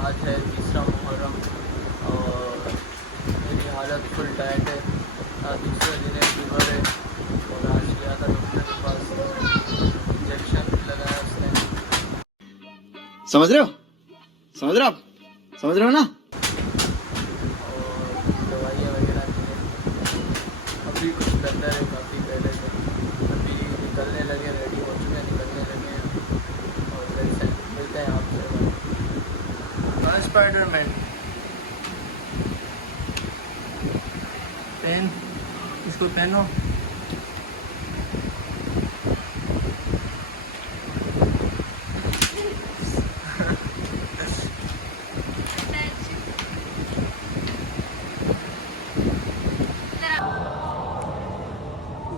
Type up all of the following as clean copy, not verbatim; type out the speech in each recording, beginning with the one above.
آج ہے 3 محرم اور میری حالت فل ٹائٹ ہے. دوسرے دن فیور ہے اور آج گیا تھا ڈاکٹر کے پاس, انجیکشن بھی لگایا اس نے. سمجھ رہے ہو نا. اور دوائیاں وغیرہ دی ہیں. ابھی کچھ بہتر ہے کافی پہلے سے. ابھی نکلنے لگے, ریڈی ہو چکے ہیں, نکلنے لگے ہیں. اور ویسے ملتے ہیں آپ سے. اسپائڈر مین پین, اس کو پہنو.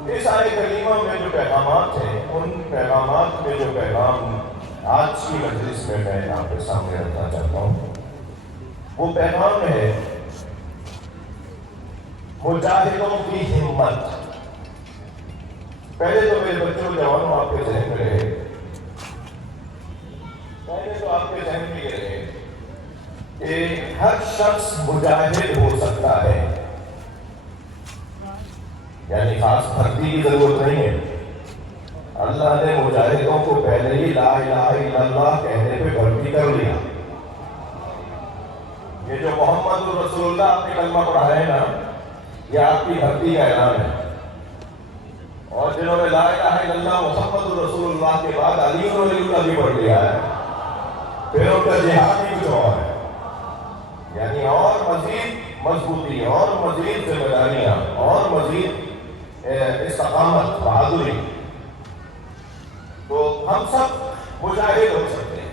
اس آئے کریمہ میں جو پیغامات ہیں, ان پیغامات میں جو پیغام آج کی مجلس میں آپ کے سامنے رکھنا چاہتا ہوں, وہ پیغام ہے مجاہدوں کی ہمت. پہلے تو میرے بچوں جوانوں آپ کے ذہن میں رہے, یہ رہے کہ ہر شخص مجاہد ہو سکتا ہے. یعنی خاص بھرتی کی ضرورت نہیں ہے. اللہ نے مجاہدوں کو پہلے ہی لا الہ الا اللہ کہنے پہ بھرتی کر لیا. یہ جو محمد رسول اللہ آپ نے کلمہ پڑھا ہے نا, یہ آپ کی بھرتی کا اعلان ہے. اور جنہوں نے لا الہ الا اللہ محمد رسول اللہ کے بعد علی ولی اللہ بھی پڑھ لیا ہے, پھر ان کا جہاد بھی کچھ اور ہے. یعنی اور مزید مضبوطی, اور مزید ذمہ داریاں, اور مزید استقامت, بہادری. تو ہم سب مجاہد ہو سکتے ہیں,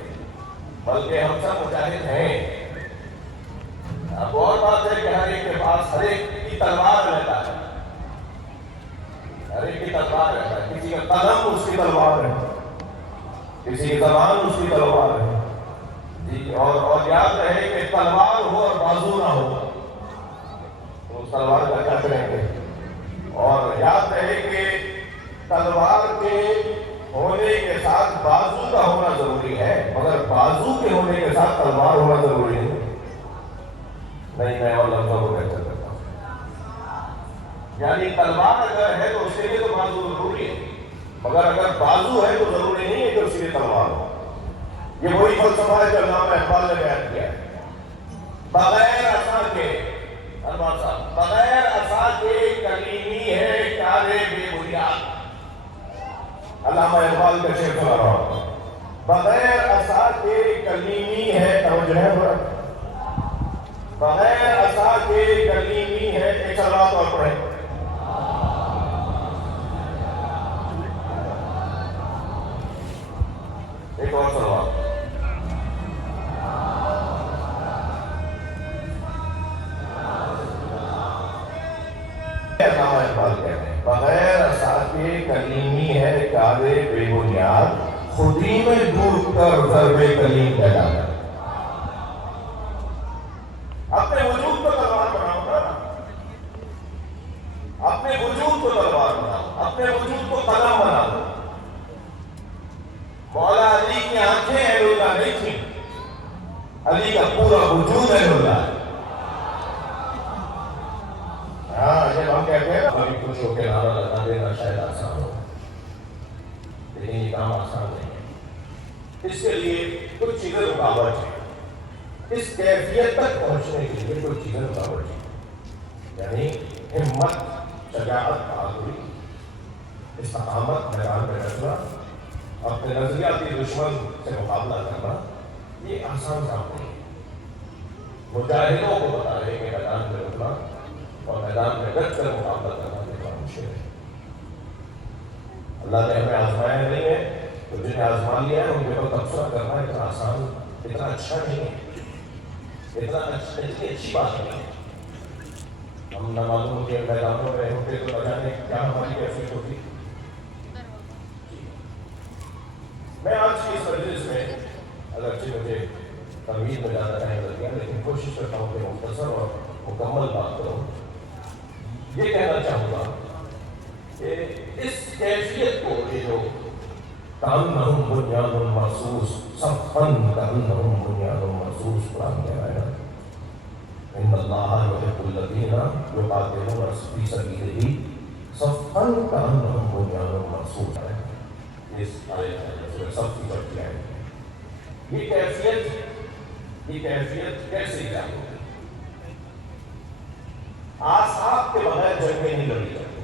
بلکہ ہم سب مجاہد ہیں. اب اور بات ہے کہ ہر ایک کے پاس ہر ایک کی تلوار رہتا ہے, ہر ایک کی تلوار رہتا ہے. کسی کا قلم اس کی تلوار ہے, کسی کی زبان اس کی تلوار ہے. جی, اور یاد رہے کہ تلوار ہو اور بازو نہ ہو تو اس تلوار کا کیا کریں گے. اور یاد رہے کہ تلوار کے ہونے کے ساتھ بازو کا ہونا ضروری ہے, مگر بازو کے ہونے کے ساتھ تلوار ہونا ضروری ہے. نہیں, میں اور لفظوں کو بہتر کرتا ہوں. یعنی تلوار اگر ہے تو اس کے لیے تو بازو ضروری ہے, مگر اگر بازو ہے تو ضروری نہیں ہے کہ اس کے لیے تلوار ہو. یہ وہی فلسفہ ہے جو علامہ اقبال نے بیان کیا ہے. بغیر عصا کے, بغیر عصا کے کلیمی ہے کار بے بنیاد. علامہ اقبال کا شعر سنا رہا ہوں. بغیر عصا کے کلیمی ہے, توجہ ہے, بغیر عصا کے کلیمی ہے. ایک صلوات اور پڑھیں. ایک اور صلوات. علامہ اقبال کہتے ہیں بغیر عصا کے کلیمی ہے کار بے بنیاد, خودی میں ڈوب کر ضرب کلیم پیدا کر. اپنے وجود کو تلوار بناؤ نا, اپنے وجود کو تلوار بناؤ, اپنے وجود کو قلم بناؤ. مولا علی کی آنکھیں اہل اللہ نہیں تھیں, علی کا پورا وجود اہل اللہ ہے. ہاں, جب ہم کہتے ہیں ہمیں خوش ہو کے نعرہ لگا دینا شاید آسان ہو, لیکن یہ کام آسان نہیں ہے. اس کے لیے کچھ چیزیں رکاوٹ ہے. اس کیفیت تک پہنچنے کے لیے کچھ چیزیں رکاوٹ ہے. یعنی ہمت, شجاعت, بہادری, استقامت, میدان میں ڈٹنا, اپنے نظریاتی دشمن سے مقابلہ کرنا, یہ آسان کام نہیں ہے. مجاہدوں کو بتا رہے کہ میدان میں رکنا اور میدان میں ڈٹ کر مقابلہ کرنا بڑا مشکل ہے. اللہ نے ہمیں آزمایا نہیں ہے, تو جنہیں آزما لیا ہے ان کے اوپر تبصرہ کرنا اتنا آسان, اتنا اچھا نہیں ہے, اتنی اچھی بات نہیں ہے. ہم نمازوں کے میدانوں میں ہوتے تو نہ جانے کیا ہماری کیفیت ہوتی. میں آج کی اس مجلس میں اگرچہ مجھے تمہید میں زیادہ ٹائم لگ گیا, لیکن کوشش کرتا ہوں کہ مختصر اور مکمل بات کروں. یہ کہنا چاہوں گا کہ اس کیفیت کو, یہ جو कअन्नहुम बुन्यानुम मरसूस, सफ़्फ़न कअन्नहुम बुन्यानुम मरसूस, कुरान कह रहा है इन्नल्लाह युहिब्बुल लज़ीना युक़ातिलूना फ़ी सबीलिही सफ़्फ़न कअन्नहुम बुन्यानुम मरसूस है। इस आयत में सब की बढ़ती है। ये कैफियत कैसे जाएगी? आसाब के बगैर जंगें नहीं लड़ी जाती।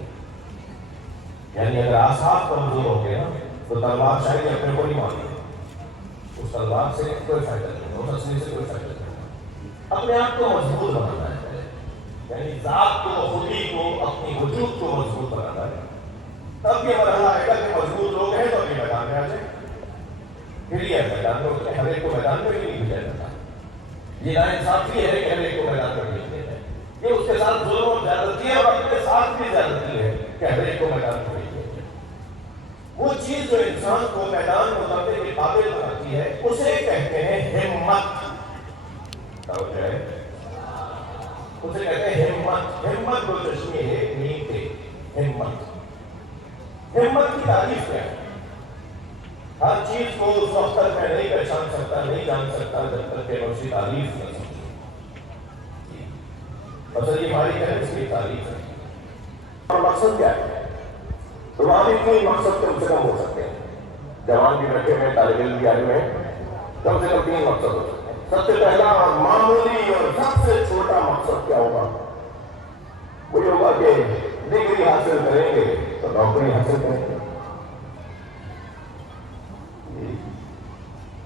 यानी अगर आसाब कमजोर हो गया तो तलवार शायद अपने को नहीं मानी, उस तलवार से कोई फायदा नहीं, उस असली से कोई फायदा नहीं। अपने आप को मजबूत बनाना है, यानी जात को, खुदी को, अपनी वजूद को मजबूत बनाना है। तब ये मरहला आएगा कि मजबूत लोग हैं तो अपने मैदान में आ जाए। फिर ये मैदान में उतरे, हर एक को मैदान में भी नहीं भेजा जाता। ये नाइंसाफी है कि हर एक को मैदान में भेजते हैं। ये उसके साथ जुल्म और ज्यादती है और अपने साथ भी ज्यादती है कि हर एक को मैदान में भेजते हैं। वो चीज जो इंसान को मैदान में उतरने के काबिल बनाती है उसे कहते हैं हिम्मत। उसे कहते हैं हिम्मत। हिम्मत को चश्मे है, नींद है, हिम्मत। हिम्मत की तारीफ क्या है? हर चीज को उस वक्त तक मैं नहीं पहचान सकता, नहीं जान सकता जब तक कि मैं उसकी तारीफ न समझूं। मतलब ये हमारी कहने इसकी तारीफ है। और मकसद क्या है? तो वहां भी तीन मकसद कम से कम हो सकते हैं। जवान भी बैठे हुए, तालिब इल्म भी आए हुए, कम से कम तीन मकसद हो सकते हैं। सबसे पहला और मामूली और सबसे छोटा मकसद क्या होगा? वो ये होगा कि डिग्री हासिल करेंगे तो नौकरी हासिल करेंगे।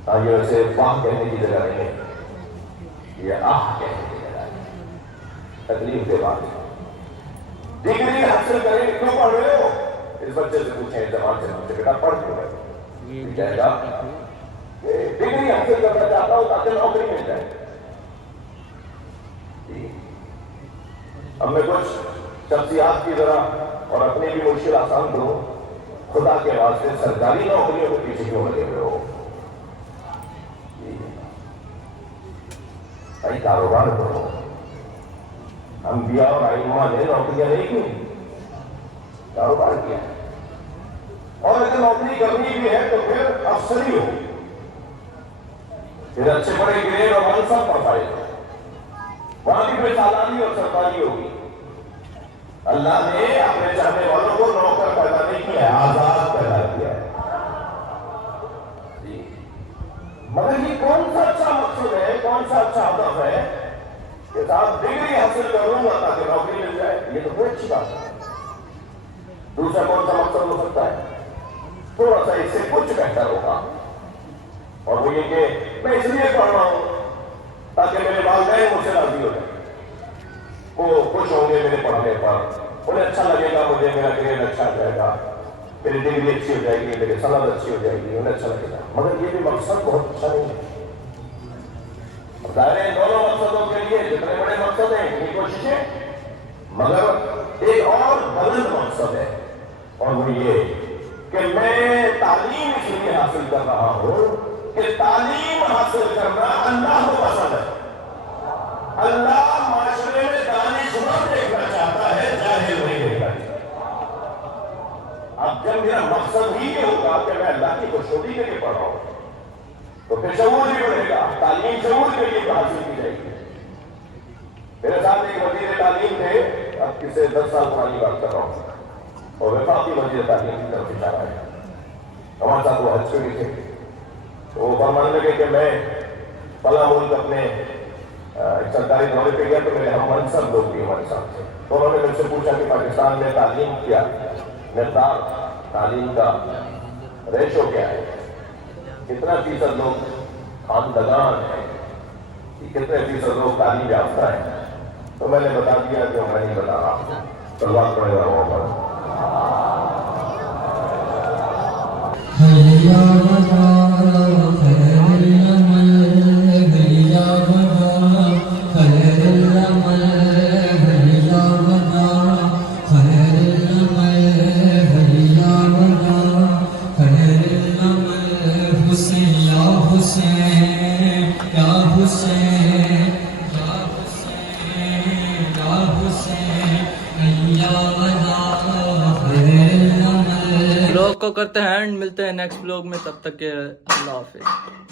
ये वैसे वाह कहने की जगह नहीं है, ये आह कहने की जगह है। तकलीफ के बाद डिग्री हासिल करेंगे, क्यों पढ़ रहे हो? इस बच्चे से पूछें, जवान से पूछे, बेटा पढ़ क्यों रहे हो? डिग्री हासिल करना चाहता हूं ताकि नौकरी मिल जाए। अब मैं कुछ शख्सियात की जरा और अपनी भी मुश्किल आसान करूं। खुदा के वास्ते सरकारी नौकरियों के पीछे क्यों लगे हुए हो? भाई कारोबार करो। अंबिया और आइम्मा ने नौकरियां नहीं की, कारोबार किया है। और अगर नौकरी करनी भी है तो फिर अफसरी हो, फिर अच्छे बड़े ग्रेड और मनसब पर पाएगा, वहां भी फिर सालानी और सरकारी होगी। अल्लाह ने अपने चाहने वालों को नौकर पैदा नहीं किया है, आजाद पैदा किया है। मगर ये कौन सा अच्छा मकसद है, कौन सा अच्छा हदफ है कि साहब डिग्री हासिल करूंगा ताकि नौकरी मिल जाए? ये तो बहुत अच्छी बात है। दूसरा कौन सा मकसद हो सकता है? थोड़ा सा इससे कुछ बेहतर होगा, और वो ये कि मैं इसलिए पढ़ रहा हूं ताकि मेरे वालिदैन मुझसे राजी हो जाए, वो खुश होंगे मेरे पढ़ने पर, उन्हें अच्छा लगेगा, मुझे मेरा ग्रेड अच्छा आ जाएगा, मेरी डिग्री अच्छी हो जाएगी, मेरी सनद अच्छी हो जाएगी, उन्हें अच्छा लगेगा। मगर ये भी मकसद बहुत अच्छा नहीं है। ज़ाहिर है दोनों मकसदों के लिए जितने बड़े मकसद हैं इतनी कोशिशें, मगर एक और बुलंद मकसद है, और वो ये कि मैं तालीम इसलिए हासिल कर रहा हूं कि तालीम हासिल करना अल्लाह को पसंद है। अल्लाह माशरे में दानिशमंद देखना चाहता है, जाहिल नहीं देखना चाहता। अब जब मेरा मकसद ही ये होगा कि मैं अल्लाह की खुशनुदी के लिए पढ़ रहा हूं तो फिर शऊर भी बढ़ेगा, तालीम शऊर के लिए हासिल की जाएगी। मेरे साथ एक वजीर तालीम थे, अब किसे 10 साल पुरानी बात कर रहा हूं, और वफाकी वजीर तालीम की तरफ इशारा है। हमारे साथ वो हज पे भी थे, तो वो फरमाने लगे कि मैं फला मुल्क अपने सरकारी दौरे पे गया तो मेरे हम मनसब लोग भी हमारे साथ थे। तो उन्होंने मुझसे पूछा कि पाकिस्तान में तालीम क्या निर्धार, तालीम का रेशो क्या है, कितना फीसद लोग खानदगान है, कितने फीसद लोग तालीम याफ्ता है? तो मैंने बता दिया कि मैं नहीं बता रहा, सलवात पड़ेगा वहां पर। کرتے ہیں اینڈ ملتے ہیں نیکسٹ بلاگ میں. تب تک کے اللہ حافظ.